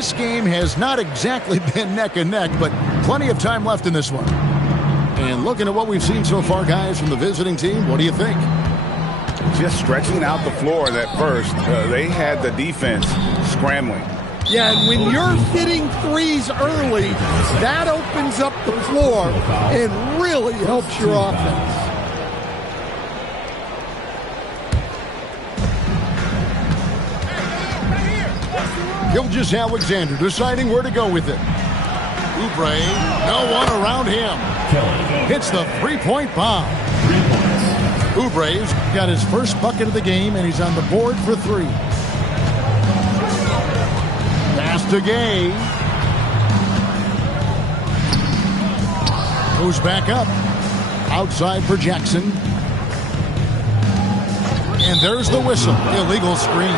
this game has not exactly been neck and neck, but plenty of time left in this one. And looking at what we've seen so far, guys, from the visiting team, what do you think? Just stretching out the floor at first. They had the defense scrambling. Yeah, and when you're hitting threes early, that opens up the floor and really helps your offense. Gilgeous-Alexander deciding where to go with it. Oubre, no one around him. Hits the three-point bomb. Oubre's got his first bucket of the game, and he's on the board for three. Pass to Gay. Goes back up. Outside for Jackson. And there's the whistle. Illegal screen.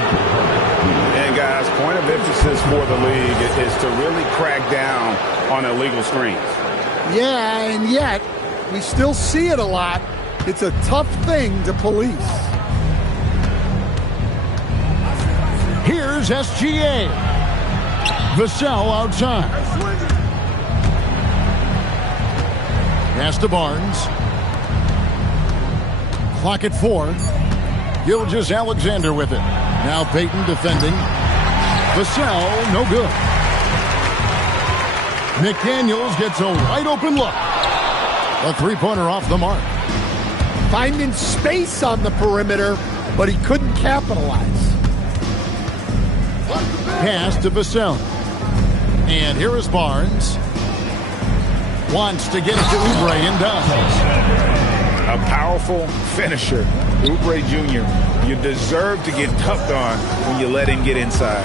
And guys, point of emphasis for the league is to really crack down on illegal screens. Yeah, and yet we still see it a lot. It's a tough thing to police. Here's SGA. Vassell outside. Pass to Barnes. Clock at 4. Gilgeous-Alexander with it. Now Payton defending. Vassell, no good. McDaniels gets a wide open look. A three-pointer off the mark. Finding space on the perimeter, but he couldn't capitalize. Pass to Vassell. And here is Barnes. Wants to get it to Oubre and does. A powerful finisher. Oubre Jr., you deserve to get dunked on when you let him get inside.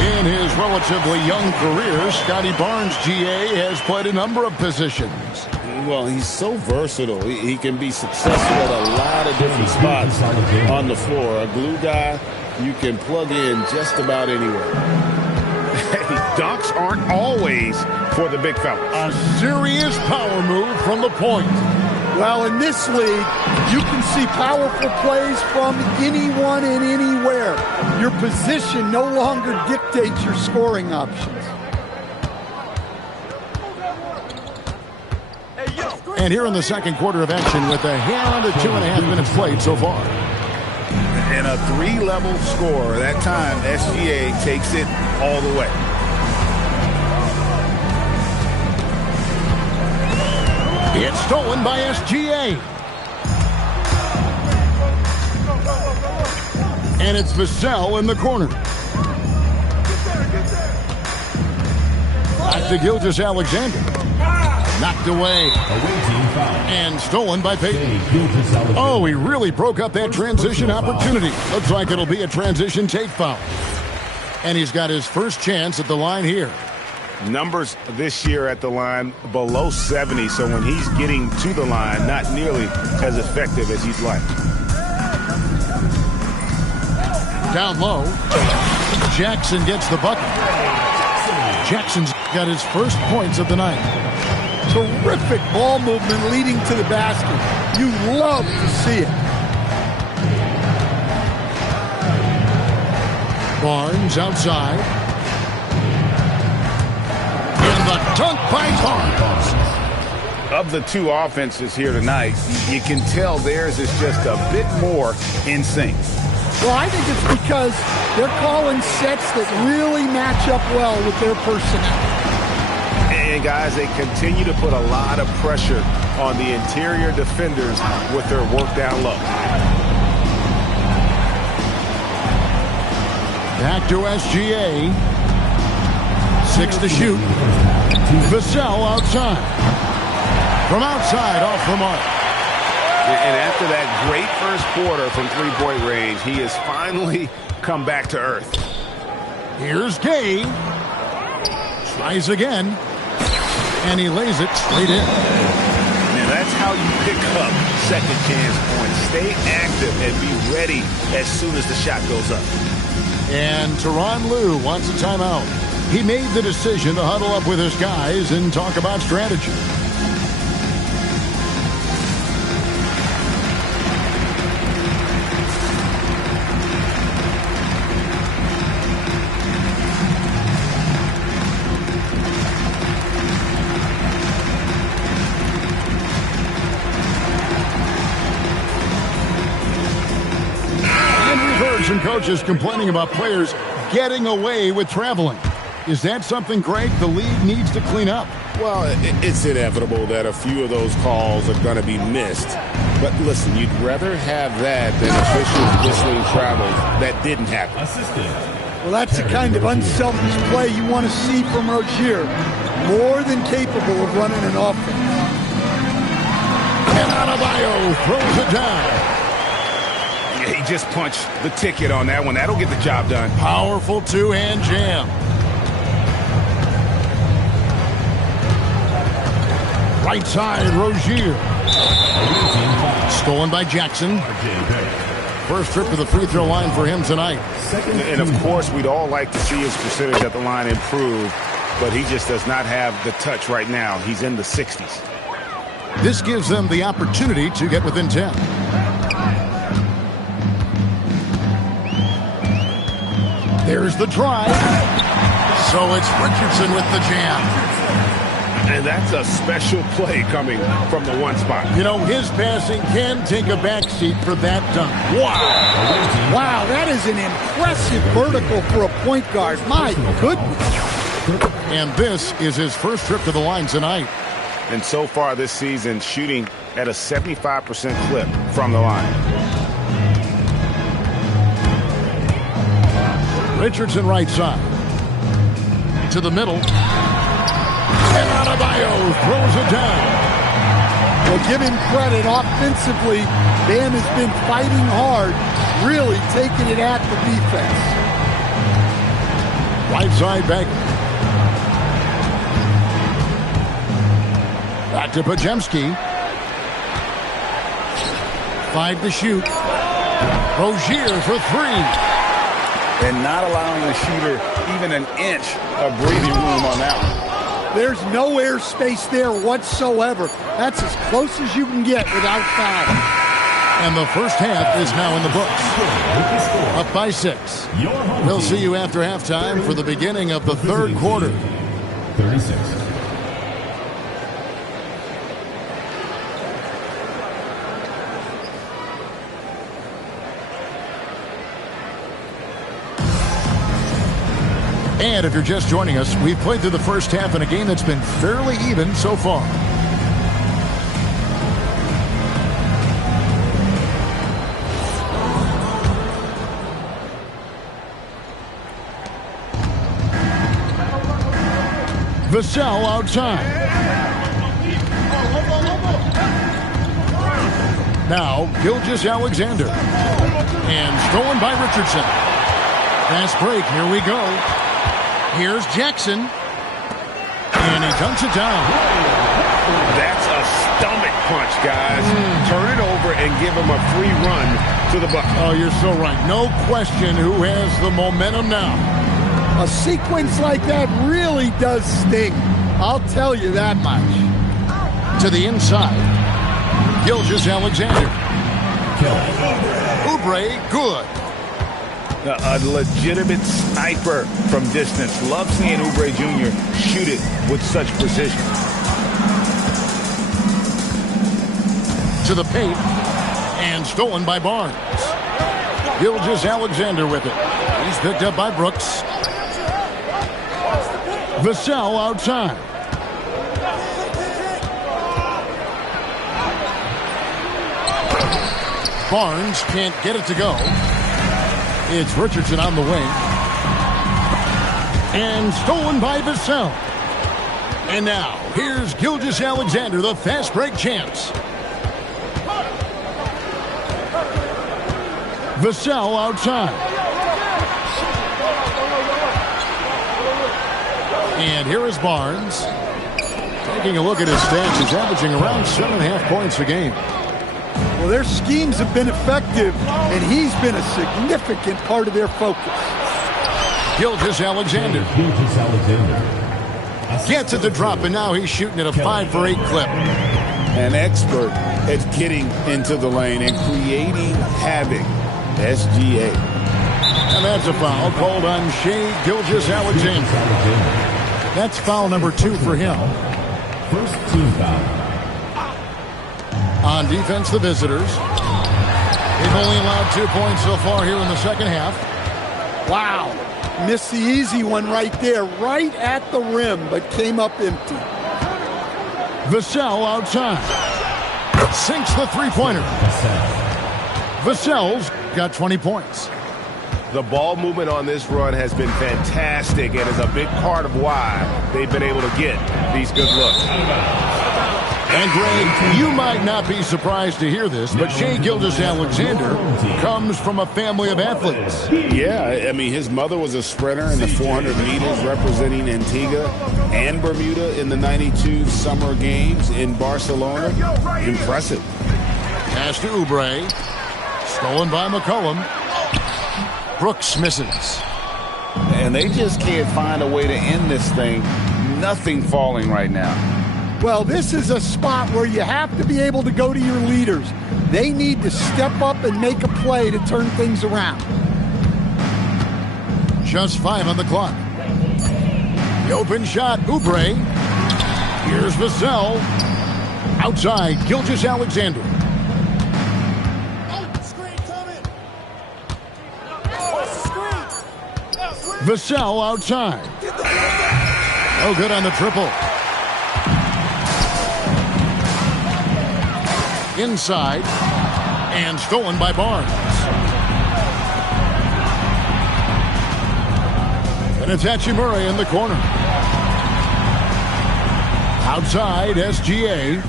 In his relatively young career, Scotty Barnes, GA, has played a number of positions. Well, he's so versatile. He can be successful at a lot of different spots on the floor. A glue guy, you can plug in just about anywhere. Dunks aren't always for the big fellas. A serious power move from the point. Well, in this league, you can see powerful plays from anyone and anywhere. Your position no longer dictates your scoring options. And here in the second quarter of action with a hair under 2.5 minutes played so far. And a three-level score. That time, SGA takes it all the way. It's stolen by SGA. And it's Vassell in the corner. Back to Gilgeous-Alexander. Knocked away. And stolen by Payton. Oh, he really broke up that transition opportunity. Looks like it'll be a transition take foul. And he's got his first chance at the line here. Numbers this year at the line below 70, so when he's getting to the line, not nearly as effective as he'd like. Down low. Jackson gets the bucket. Jackson's got his first points of the night. Terrific ball movement leading to the basket. You love to see it. Barnes outside. And the dunk by Barnes. Of the two offenses here tonight, you can tell theirs is just a bit more in sync. Well, I think it's because they're calling sets that really match up well with their personnel. And guys, they continue to put a lot of pressure on the interior defenders with their work down low. Back to SGA. 6 to shoot. Vassell outside. From outside, off the mark. And after that great first quarter from three-point range, he has finally come back to earth. Here's Gay. Tries again. And he lays it straight in. Now that's how you pick up second chance points. Stay active and be ready as soon as the shot goes up. And Tyronn Lue wants a timeout. He made the decision to huddle up with his guys and talk about strategy. coach is complaining about players getting away with traveling. Is that something, Greg, the league needs to clean up? Well, it's inevitable that a few of those calls are going to be missed. But listen, you'd rather have that than officials whistling travels that didn't happen. Well, that's the kind of unselfish play you want to see from Rozier. More than capable of running an offense. And Adebayo throws it down. Yeah, he just punched the ticket on that one. That'll get the job done. Powerful two-hand jam. Right side, Rozier. Stolen by Jackson. First trip to the free throw line for him tonight. And, of course, we'd all like to see his percentage at the line improve, but he just does not have the touch right now. He's in the 60s. This gives them the opportunity to get within 10. There's the drive. So it's Richardson with the jam. And that's a special play coming from the one spot. You know, his passing can take a backseat for that dunk. Wow. Wow, that is an impressive vertical for a point guard. My goodness. And this is his first trip to the line tonight. And so far this season, shooting at a 75% clip from the line. Richardson right side. To the middle. And Adebayo throws it down. Well, give him credit. Offensively, Bam has been fighting hard, really taking it at the defense. Right side back. Back to Podziemski. 5 to shoot. Rozier for 3. And not allowing the shooter even an inch of breathing room on that one. There's no air space there whatsoever. That's as close as you can get without foul. And the first half is now in the books. Up by 6. We'll see you after halftime for the beginning of the third quarter. 36. And if you're just joining us, we've played through the first half in a game that's been fairly even so far. Vassell outside. Now, Gilgeous-Alexander. And stolen by Richardson. Fast break, here we go. Here's Jackson. And he dunks it down. That's a stomach punch, guys. Turn it over and give him a free run to the bucket. Oh, you're so right. No question who has the momentum now. A sequence like that really does sting. I'll tell you that much. To the inside. Gilgeous-Alexander. Oubre, good. A legitimate sniper from distance. Love seeing Oubre Jr. shoot it with such precision. To the paint. And stolen by Barnes. Gilgeous-Alexander with it. He's picked up by Brooks. Vassell outside. Barnes can't get it to go. It's Richardson on the wing. And stolen by Vassell. And now, here's Gilgeous-Alexander, the fast break chance. Vassell outside. And here is Barnes. Taking a look at his stats, he's averaging around 7.5 points a game. Well, their schemes have been effective, and he's been a significant part of their focus. Gilgeous-Alexander. Gets it to drop, and now he's shooting at a 5 for 8 clip. An expert at getting into the lane and creating havoc. SGA. And that's a foul called on Shai Gilgeous-Alexander. That's foul number 2 for him. First team foul. On defense, the visitors. They've only allowed 2 points so far here in the second half. Wow. Missed the easy one right there, right at the rim, but came up empty. Vassell outside. Sinks the three-pointer. Vassell's got 20 points. The ball movement on this run has been fantastic and is a big part of why they've been able to get these good looks. And Greg, you might not be surprised to hear this, but Shai Gilgeous-Alexander comes from a family of athletes. Yeah, I mean, his mother was a sprinter in the 400 meters representing Antigua and Bermuda in the 92 Summer Games in Barcelona. Impressive. Pass to Oubre. Stolen by McCollum. Brooks misses. And they just can't find a way to end this thing. Nothing falling right now. Well, this is a spot where you have to be able to go to your leaders. They need to step up and make a play to turn things around. Just 5 on the clock. The open shot, Oubre. Here's Vassell. Outside, Gilgeous-Alexander. Vassell outside. Oh, good on the triple. Inside. And stolen by Barnes. And it's Hachimura in the corner. Outside, SGA.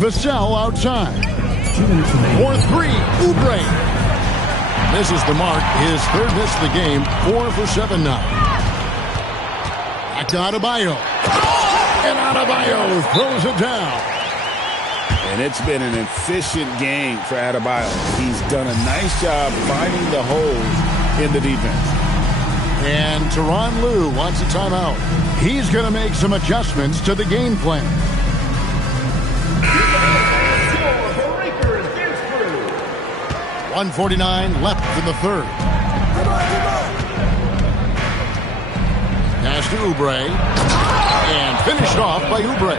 Vassell outside. 4-3, Oubre. Misses the mark. His third miss of the game. 4 for 7 now. Back to Adebayo. And Adebayo throws it down. And it's been an efficient game for Adebayo. He's done a nice job finding the holes in the defense. And Tyronn Lue wants a timeout. He's going to make some adjustments to the game plan. 1:49 left in the third. Pass to Oubre. And finished off by Oubre.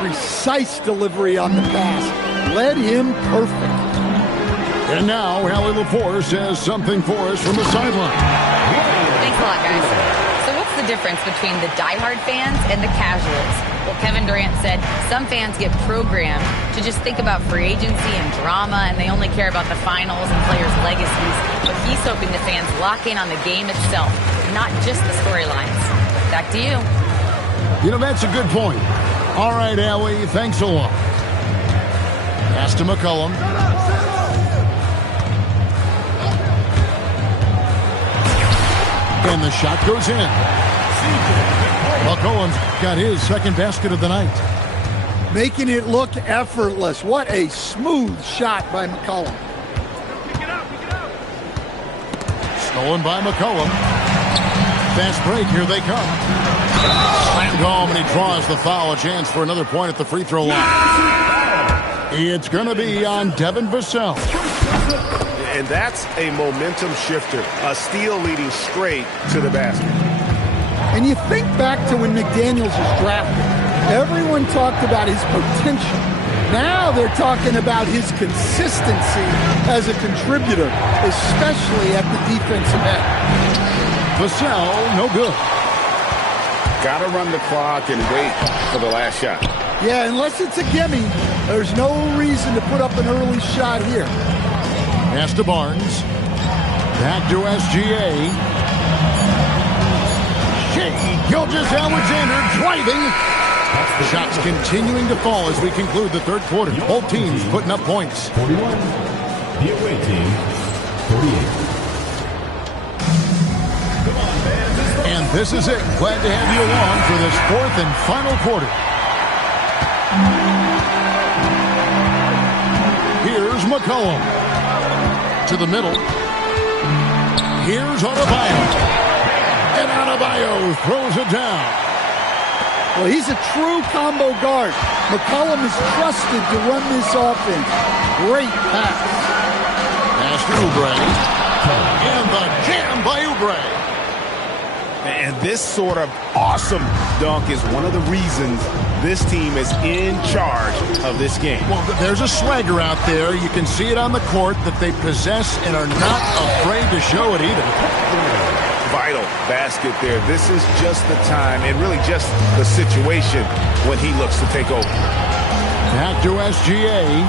Precise delivery on the pass. Led him perfect. And now, Allie LaForce has something for us from the sideline. Thanks a lot, guys. So what's the difference between the diehard fans and the casuals? Well, Kevin Durant said some fans get programmed to just think about free agency and drama, and they only care about the finals and players' legacies. But he's hoping the fans lock in on the game itself, not just the storylines. Back to you. You know, that's a good point. All right, Allie, thanks a lot. Pass to McCollum. And the shot goes in. McCollum's got his second basket of the night. Making it look effortless. What a smooth shot by McCollum. Stolen by McCollum. Fast break, here they come. Slammed home, and he draws the foul. A chance for another point at the free throw line. It's going to be on Devin Vassell. And that's a momentum shifter. A steal leading straight to the basket. And you think back to when McDaniels was drafted. Everyone talked about his potential. Now they're talking about his consistency as a contributor, especially at the defensive end. Vassell, no good. Got to run the clock and wait for the last shot. Yeah, unless it's a gimme, there's no reason to put up an early shot here. Pass to Barnes. Back to SGA. Shai Gilgeous-Alexander driving. Shots continuing to fall as we conclude the third quarter. Both teams putting up points. 41. The away team, 48. And this is it. Glad to have you along for this fourth and final quarter. Here's McCollum. To the middle. Here's Adebayo. And Adebayo throws it down. Well, he's a true combo guard. McCollum is trusted to run this offense. Great pass. Pass to Oubre. And the jam by Oubre. And this sort of awesome dunk is one of the reasons this team is in charge of this game. Well, there's a swagger out there. You can see it on the court that they possess and are not afraid to show it either. Vital basket there. This is just the time and really just the situation when he looks to take over. Back to SGA.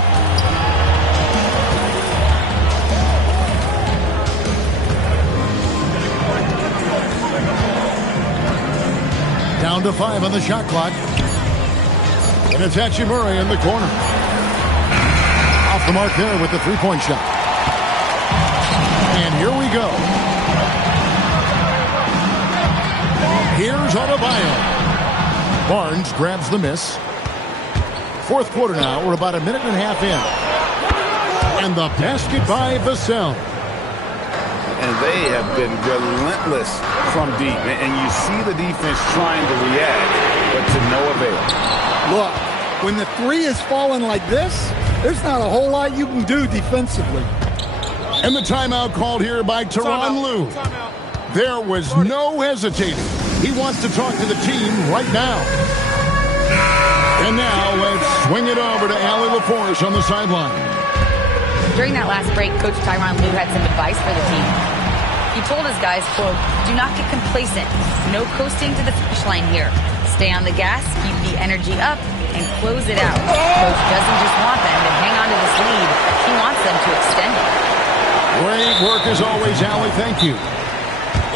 Down to 5 on the shot clock. And it's Hachimura in the corner. Off the mark there with the three-point shot. And here we go. Here's Adebayo. Barnes grabs the miss. Fourth quarter now. We're about a minute and a half in. And the basket by Vassell. And they have been relentless from deep. And you see the defense trying to react, but to no avail. Look, when the three is falling like this, there's not a whole lot you can do defensively. And the timeout called here by Tyronn Lue. There was no hesitating. He wants to talk to the team right now. And now let's swing it over to Allie LaForce on the sideline. During that last break, Coach Tyronn Lue had some advice for the team. He told his guys, quote, do not get complacent. No coasting to the finish line here. Stay on the gas, keep the energy up, and close it out. Coach doesn't just want them to hang on to this lead. He wants them to extend it. Great work as always, Allie. Thank you.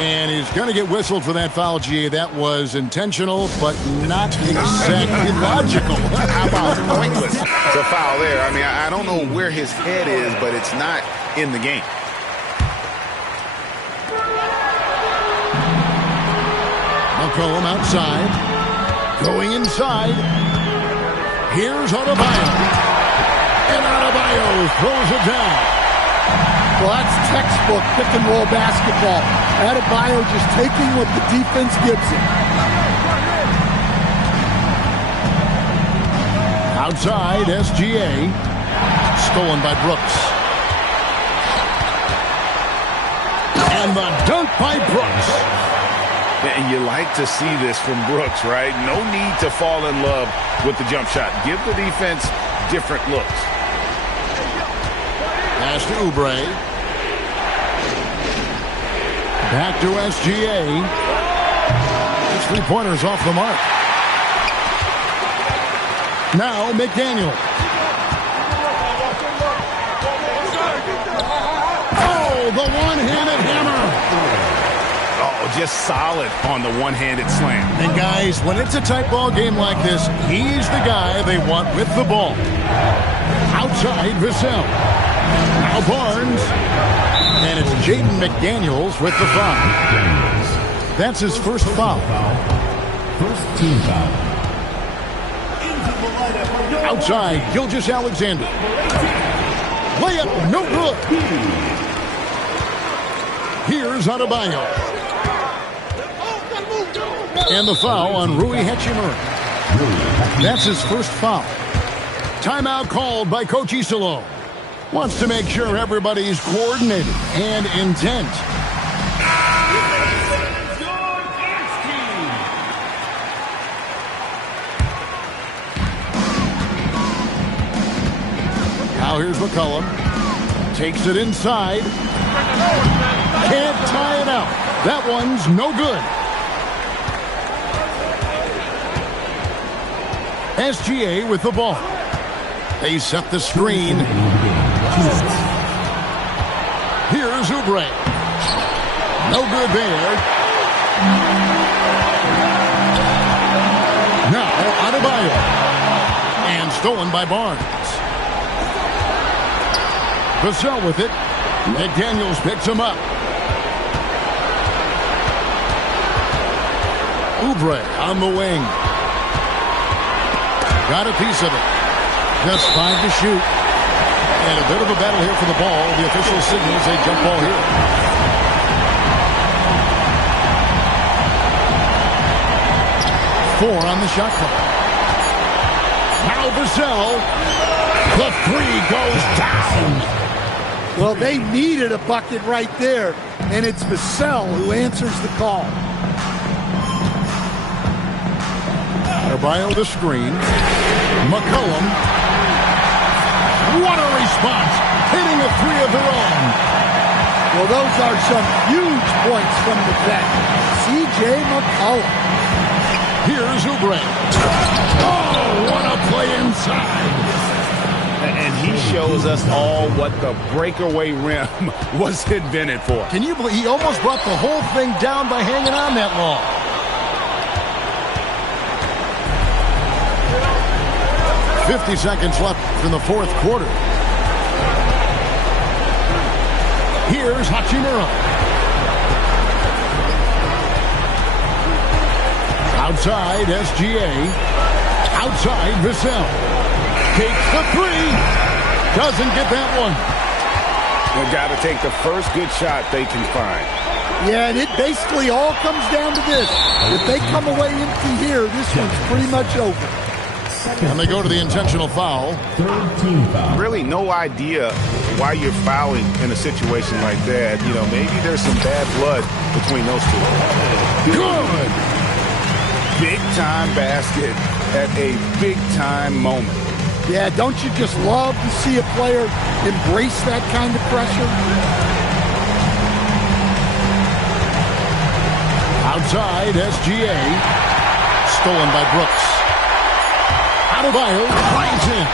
And he's going to get whistled for that foul, G. That was intentional, but not exactly logical. How about pointless? It's a foul there. I mean, I don't know where his head is, but it's not in the game. McCollum outside. Going inside. Here's Adebayo. And Adebayo throws it down. Well, that's textbook pick-and-roll basketball. Adebayo just taking what the defense gives him. Outside, SGA. Stolen by Brooks. And the dunk by Brooks. And you like to see this from Brooks, right? No need to fall in love with the jump shot. Give the defense different looks. Pass to Oubre. Back to SGA. His three-pointers off the mark. Now McDaniel. Oh, the one-handed hammer. Oh, just solid on the one-handed slam. And guys, when it's a tight ball game like this, he's the guy they want with the ball. Outside, Vassell. Now Barnes. And it's Jaden McDaniels with the foul. That's his first foul. First team foul. Outside, Gilgeous-Alexander. Layup, no good. Here's Adebayo. And the foul on Rui Hachimura. That's his first foul. Timeout called by Coach Isolo. Wants to make sure everybody's coordinated and intent. Now here's McCollum. Takes it inside. Can't tie it out. That one's no good. SGA with the ball. They set the screen. Here's Oubre. No good there. Now Adebayo. And stolen by Barnes. Vassell with it. McDaniels picks him up. Oubre on the wing. Got a piece of it. Just 5 to shoot. And a bit of a battle here for the ball. The official signals a jump ball here. Four on the shot clock. Now Vassell. The three goes down. Well, they needed a bucket right there, and it's Vassell who answers the call. Adebayo the screen. McCollum. What a response. Hitting a three of their own. Well, those are some huge points from the vet. C.J. McCollum. Here's Oubre. Oh, what a play inside. And he shows us all what the breakaway rim was invented for. Can you believe he almost brought the whole thing down by hanging on that long? "50 seconds left in the fourth quarter. Here's Hachimura. Outside SGA. Outside Vassell. Takes the three. Doesn't get that one. They've got to take the first good shot they can find. Yeah, and it basically all comes down to this. If they come away empty here, this one's pretty much over. And they go to the intentional foul. Third team foul. Really no idea why you're fouling in a situation like that. You know, maybe there's some bad blood between those two. Good. Big-time basket at a big-time moment. Yeah, don't you just love to see a player embrace that kind of pressure? Outside SGA. Stolen by Brooks. Adebayo finds in.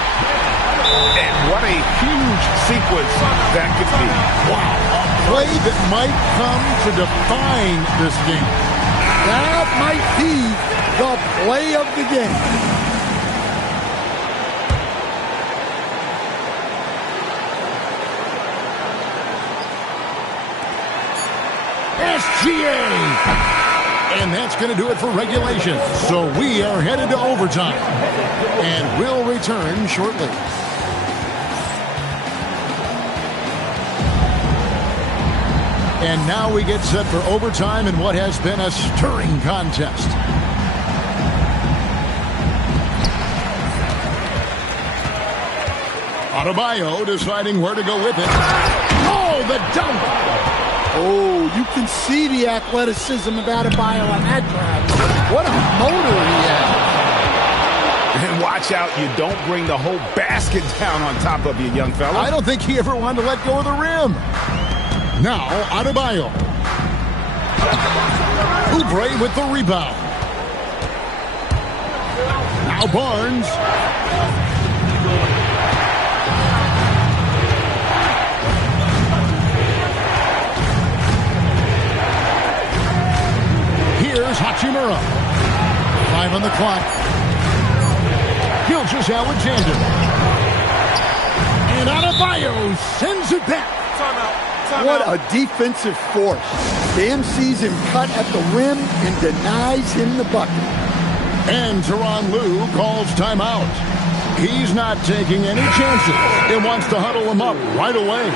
And what a huge sequence that could be. Wow, a play that might come to define this game. That might be the play of the game. SGA! And that's going to do it for regulation. So we are headed to overtime. And we'll return shortly. And now we get set for overtime in what has been a stirring contest. Adebayo deciding where to go with it. Oh, the dunk! Oh, you can see the athleticism of Adebayo on that drive. What a motor he has. And watch out, you don't bring the whole basket down on top of you, young fella. I don't think he ever wanted to let go of the rim. Now, Adebayo. Oubre with the rebound. Now Barnes. Here's Hachimura. 5 on the clock. Gilgeous-Alexander. And Adebayo sends it back. What a defensive force. Bam sees him cut at the rim and denies him the bucket. And Tyronn Lue calls timeout. He's not taking any chances. He wants to huddle him up right away.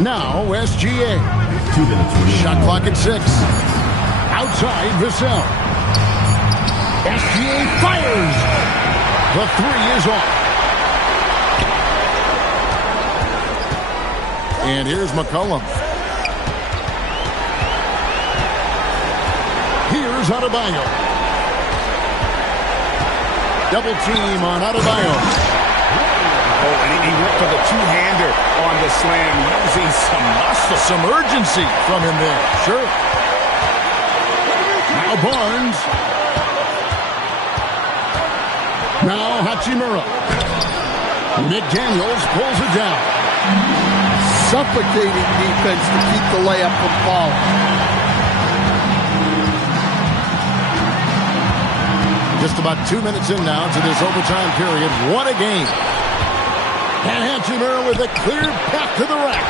Now SGA. 2 minutes. Shot clock at 6. Outside Vassell. SGA fires. The 3 is off. And here's McCollum. Here's Adebayo. Double team on Adebayo. Oh, and he went for the two-hander on the slam, using some muscle. Some urgency from him there. Sure. Now Barnes. Now Hachimura. McDaniels pulls it down. Suffocating defense to keep the layup from falling. Just about 2 minutes in now to this overtime period. What a game. And Hachimura with a clear path to the rack.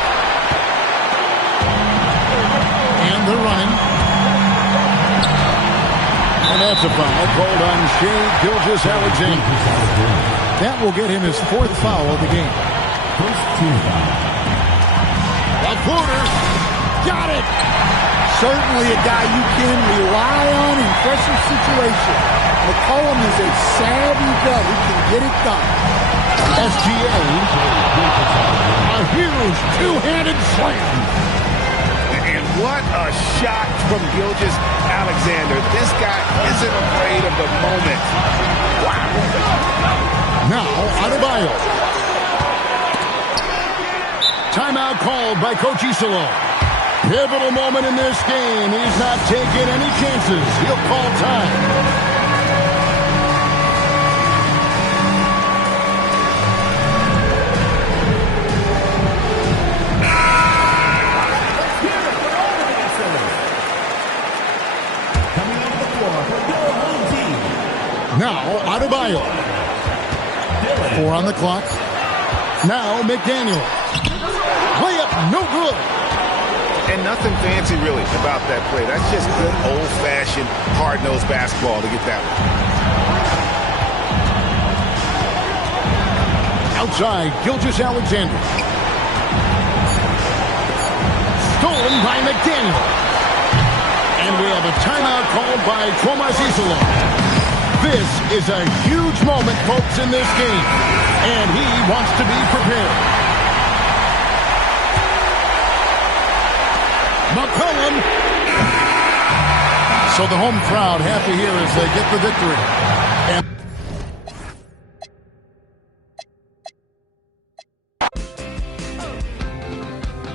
And they're running. And that's a foul called on Shai Gilgeous-Alexander. That will get him his 4th foul of the game. First team foul. A floater. Got it. Certainly a guy you can rely on in pressure situations. McCollum is a savvy vet who can get it done. SGA. A huge two-handed slam. And what What a shot from Gilgeous-Alexander. This guy isn't afraid of the moment. Wow. Now, Adebayo. Timeout called by Coach Isola. Pivotal moment in this game. He's not taking any chances. He'll call time. Now, Adebayo. 4 on the clock. Now, McDaniel. Layup, no good. And nothing fancy, really, about that play. That's just good old-fashioned, hard-nosed basketball to get that one. Outside, Gilgeous-Alexander. Stolen by McDaniel. And we have a timeout called by Tomas Isola. This is a huge moment, folks, in this game. And he wants to be prepared. McCollum. So the home crowd happy here as they get the victory. And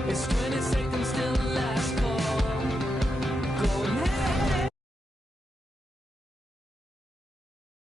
it's